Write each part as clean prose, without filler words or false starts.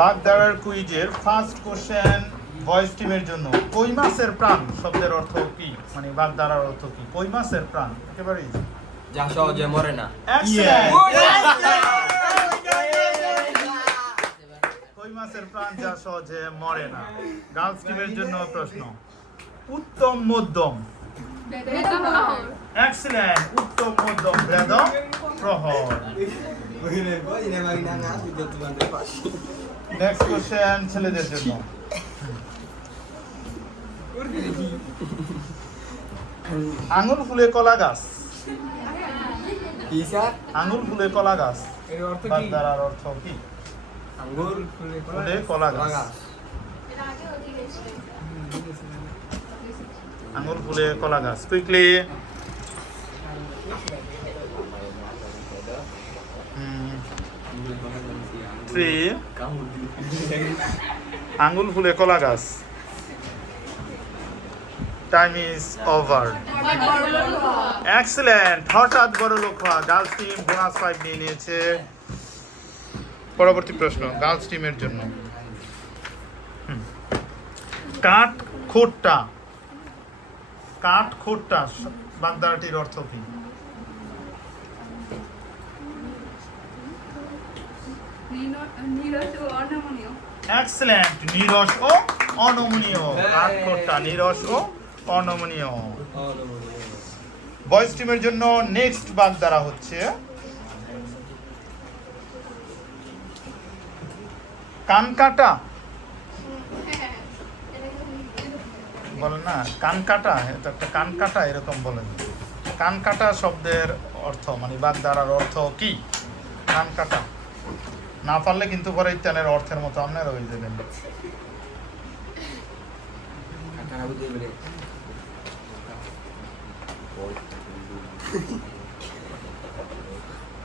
বাগধারার কুইজের first question voice টিমের জন্য। কই মাছের প্রাণ শব্দের অর্থ কি? মানে বাগধারার অর্থ কি? কই মাছের প্রাণ একেবারে যা সহজে মরে না। কই মাছের প্রাণ যা সহজে মরে না। গার্লস টিমের জন্য প্রশ্ন। উত্তম মধ্যম। এক্সেলেন্ট। উত্তম মধ্যম বেদম প্রহর। নেক্সট কোশ্চেন ছেলেদের জন্য। আঙুর ফুলে কলা গাছ। আঙুর ফুলে কলা গাছ বাগধারার অর্থ কি? আঙ্গুর ফুলে কলা গাছ। আঙুর ফুলে কলা গাছ। কুইকলি। আঙুল ফুলে কলা গাছ। Time is over. এক্সেলেন্ট। হঠাৎ বড় লোক হওয়া। গার্লস টিম বোনাস 5 নিয়ে নিয়েছে। পরবর্তী প্রশ্ন গার্লস টিমের জন্য। কাঠ খোট্টা। কাঠ খোট্টা বাগধারাটির অর্থ কি? এক্সেলেন্ট। নিরস ও অনমনীয়। কাঠ খোট্টা নিরস ও অনমনীয়। বয়েজ টিমের জন্য নেক্সট বাগধারা হচ্ছে কানকাটা। বলেন না কানকাটা, এটা একটা কানকাটা এরকম বলেন। কানকাটা শব্দের অর্থ মানে বাগধারার অর্থ কি? কানকাটা। না পারলে কিন্তু পরে ইত্যানের অর্থের মতো আপনারা হয়ে যাবেন।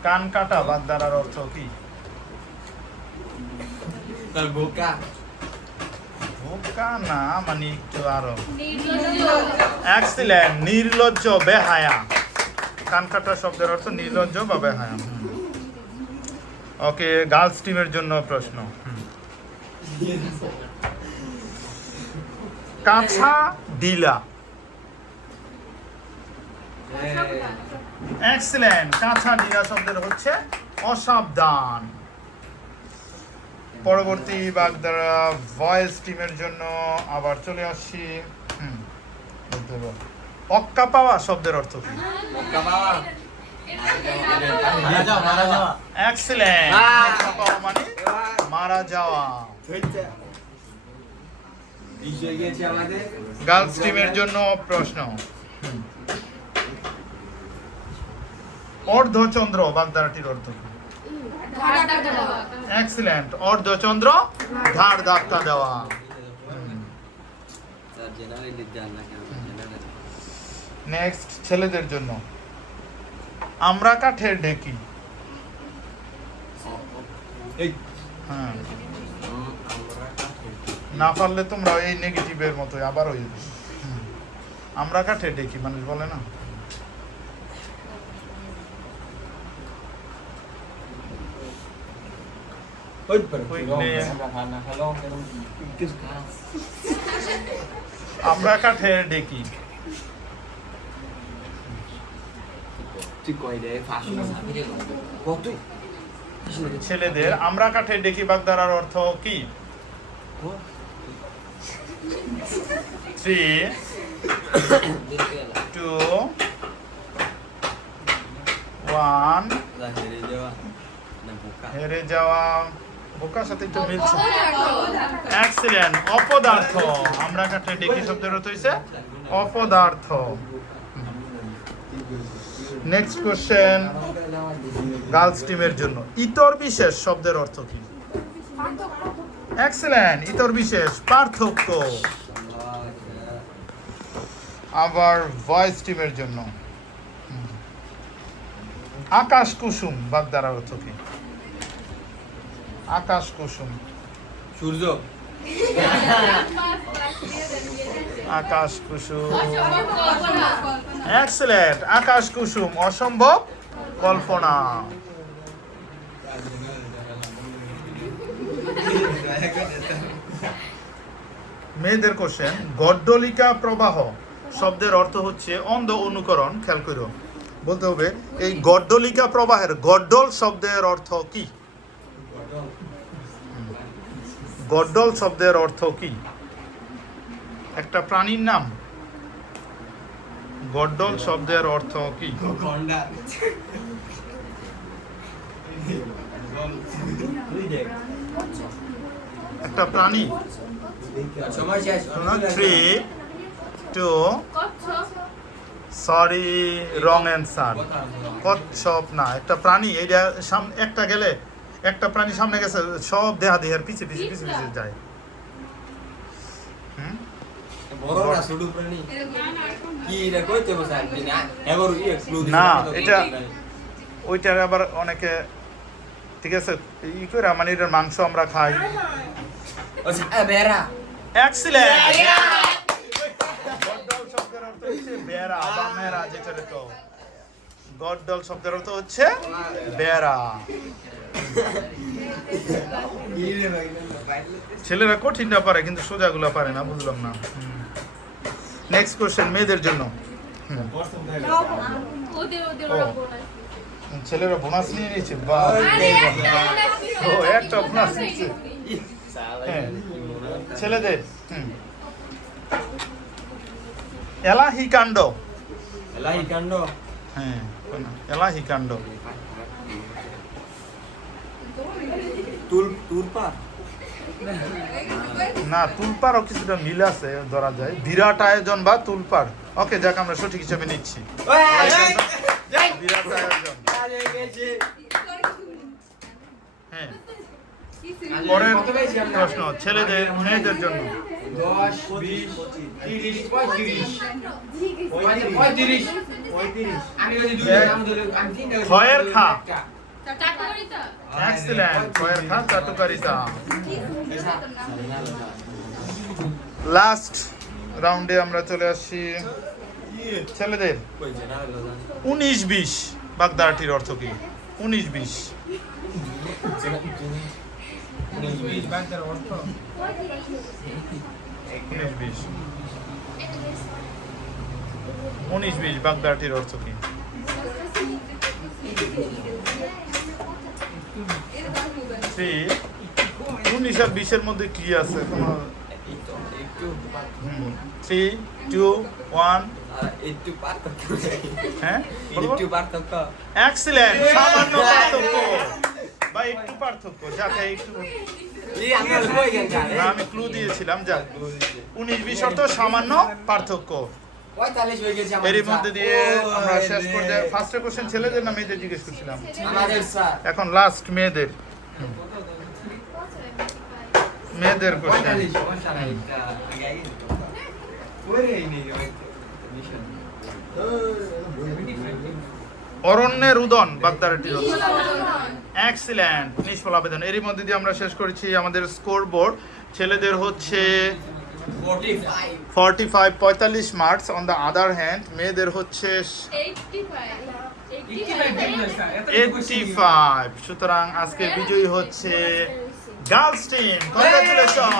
কানকাটা বাগধারার অর্থ কি? বোকা। বোকা না, মানে একটু আরো। এক্সেলেন্ট। নির্লজ্জ বেহায়া। কানকাটা শব্দের অর্থ নির্লজ্জ বা বেহায়া। ওকে, গার্লস টিমের জন্য প্রশ্ন। কাঁচা ডিলা। এক্সেলেন্ট। কাঁচা ডিলা শব্দের হচ্ছে অসাবধান। পরবর্তী বাগধারা ভয়েস টিমের জন্য আবার চলে আসছি। অক্কা পাওয়া শব্দের অর্থ কি? এক্সেলেন্ট। অক্কা পাওয়া মানে মারা যাওয়া। গার্লস টিমের জন্য প্রশ্ন। অর্ধচন্দ্র বাগধারাটির অর্থ কি? এক্সেলেন্ট। অর্ধচন্দ্র ধার ধাক্কা দেওয়া। নেক্সট ছেলেদের জন্য। আমরা কাঠের ঢেকি। হ্যাঁ, না পারলে তোমরা এই নেগেটিভের মতোই আবার হয়ে যাবে। আমরা কাঠের ঢেকি মানুষ বলে না। আমরা কাঠের ঢেকি। ছেলেদের আমরা কাঠের ঢেকি বাগধারার অর্থ কি? 3 2 1 হেরে যাওয়া। বোকার সাথে একটু মিলছে। এক্সেলেন্ট। অপদার্থ। আমরা কাঠের ঢেকি শব্দের অর্থ হইছে অপদার্থ। নেক্সট কোশ্চেন গার্লস টিমের জন্য। ইতর বিশেষ শব্দের অর্থ কি? এক্সেলেন্ট। ইতর বিশেষ পার্থক্য। আবার ভয়েস টিমের জন্য আকাশ কুসুম বাগধারার অর্থ কি? আকাশ কুসুম সূর্য। আকাশ কুসুম। এক্সেলেন্ট। আকাশ কুসুম অসম্ভব কল্পনা। মেয়েদের কোশ্চেন, গড্ডলিকা প্রবাহ শব্দের অর্থ হচ্ছে অন্ধ অনুকরণ। খেয়াল করো, বলতে হবে এই গড্ডলিকা প্রবাহের গড্ডল শব্দের অর্থ কি? গড্ডল শব্দের অর্থ কি? একটা প্রাণীর নাম। গড্ডল শব্দের অর্থ কি? গন্ডা একটা প্রাণী। সময় শেষ 3, 2, সরি, রং অ্যান্সার। কচ্ছপ না, একটা প্রাণী। এইটা একটা গেলে, একটা প্রাণী সামনে গেছে, সব দেহা দেহের পিছে পিছে পিছে পিছে যায়। বড় না ছোট প্রাণী কি এটা কইতে বসাই না এবার ক্লু না, এটা ওইটার আবার অনেকে, ঠিক আছে, ই করে মানে এটার মাংস আমরা খাই। আচ্ছা বেরা এক্সিলেন্ট। গড্ডল শব্দের অর্থ হচ্ছে বেড়া বা মেরা, যেটা তো গড্ডল শব্দের অর্থ হচ্ছে বেড়া। ছেলেরা কঠিনটা পারে কিন্তু সোজাগুলো পারে না, বুঝলাম না। নেক্সট কোশ্চেন মেয়েদের জন্য। ছেলেরা বোনাস নিয়ে নিয়েছে, বা ও একটা বোনাস নিচ্ছে। হ্যাঁ, ছেলেদের এলাহি কাণ্ড। এলাই কাণ্ড হ্যাঁ, এলাহি কাণ্ড। তুলপা না, তুলপারও কিছুটা মিল আছে, ধরা যায়। বিরাট আয়োজন বা তুলপার। ওকে, যাক, আমরা সঠিক হিসেবে নিচ্ছি। বিরাট আয়োজন। হ্যাঁ, পরের প্রশ্ন ছেলেদের মেয়েদের জন্য। 10 20 30 35 35 আমি ওই দুই নাম ধরে আমি তিনটা খয়ের খা। চাটুকারিতা। এক্সিলেন্ট। খয়ের খা, চাটুকারিতা। লাস্ট রাউন্ডে আমরা চলে আসছি। ছেলেদের 19-20 বাগদাটির অর্থ কি? 19-20 19-20 বাগদাটির অর্থ কি? 19 আর 20 এর মধ্যে কি আছে? 3, 2, 1। একটু পার্থক্য হ্যাঁ, একটু পার্থক্য এক্সিলেন্ট। সামান্য পার্থক্য বা একটু পার্থক্য, যাকে একটু এই আমরা কই গেল না, আমি ক্লু দিয়েছিলাম। যাক, 19-20 অর্থ সামান্য পার্থক্য। 45 হয়ে গেছে এরই মধ্যে দিয়ে আমরা শেষ করতে। ফার্স্টের কোশ্চেন ছেলেদের না মেয়েদের জিজ্ঞেস করছিলাম? আমাদের স্যার এখন লাস্ট মেয়েদের। মেয়েদের কোশ্চেন। 45 সমস্যা নাই এটা আগে আগে ওরে নেই মিশন অরণ্যের উদন বাগদাটির অর্থ। এক্সিলেন্ট, নিষ্ফল আবেদন। এরই মধ্যে দিয়ে আমরা শেষ করেছি আমাদের স্কোর বোর্ড। ছেলেদের হচ্ছে 45 marks. On the other hand মেয়েদের হচ্ছে 85। সুতরাং আজকে বিজয়ী হচ্ছে গার্লস টিম। কংগ্রাচুলেশন।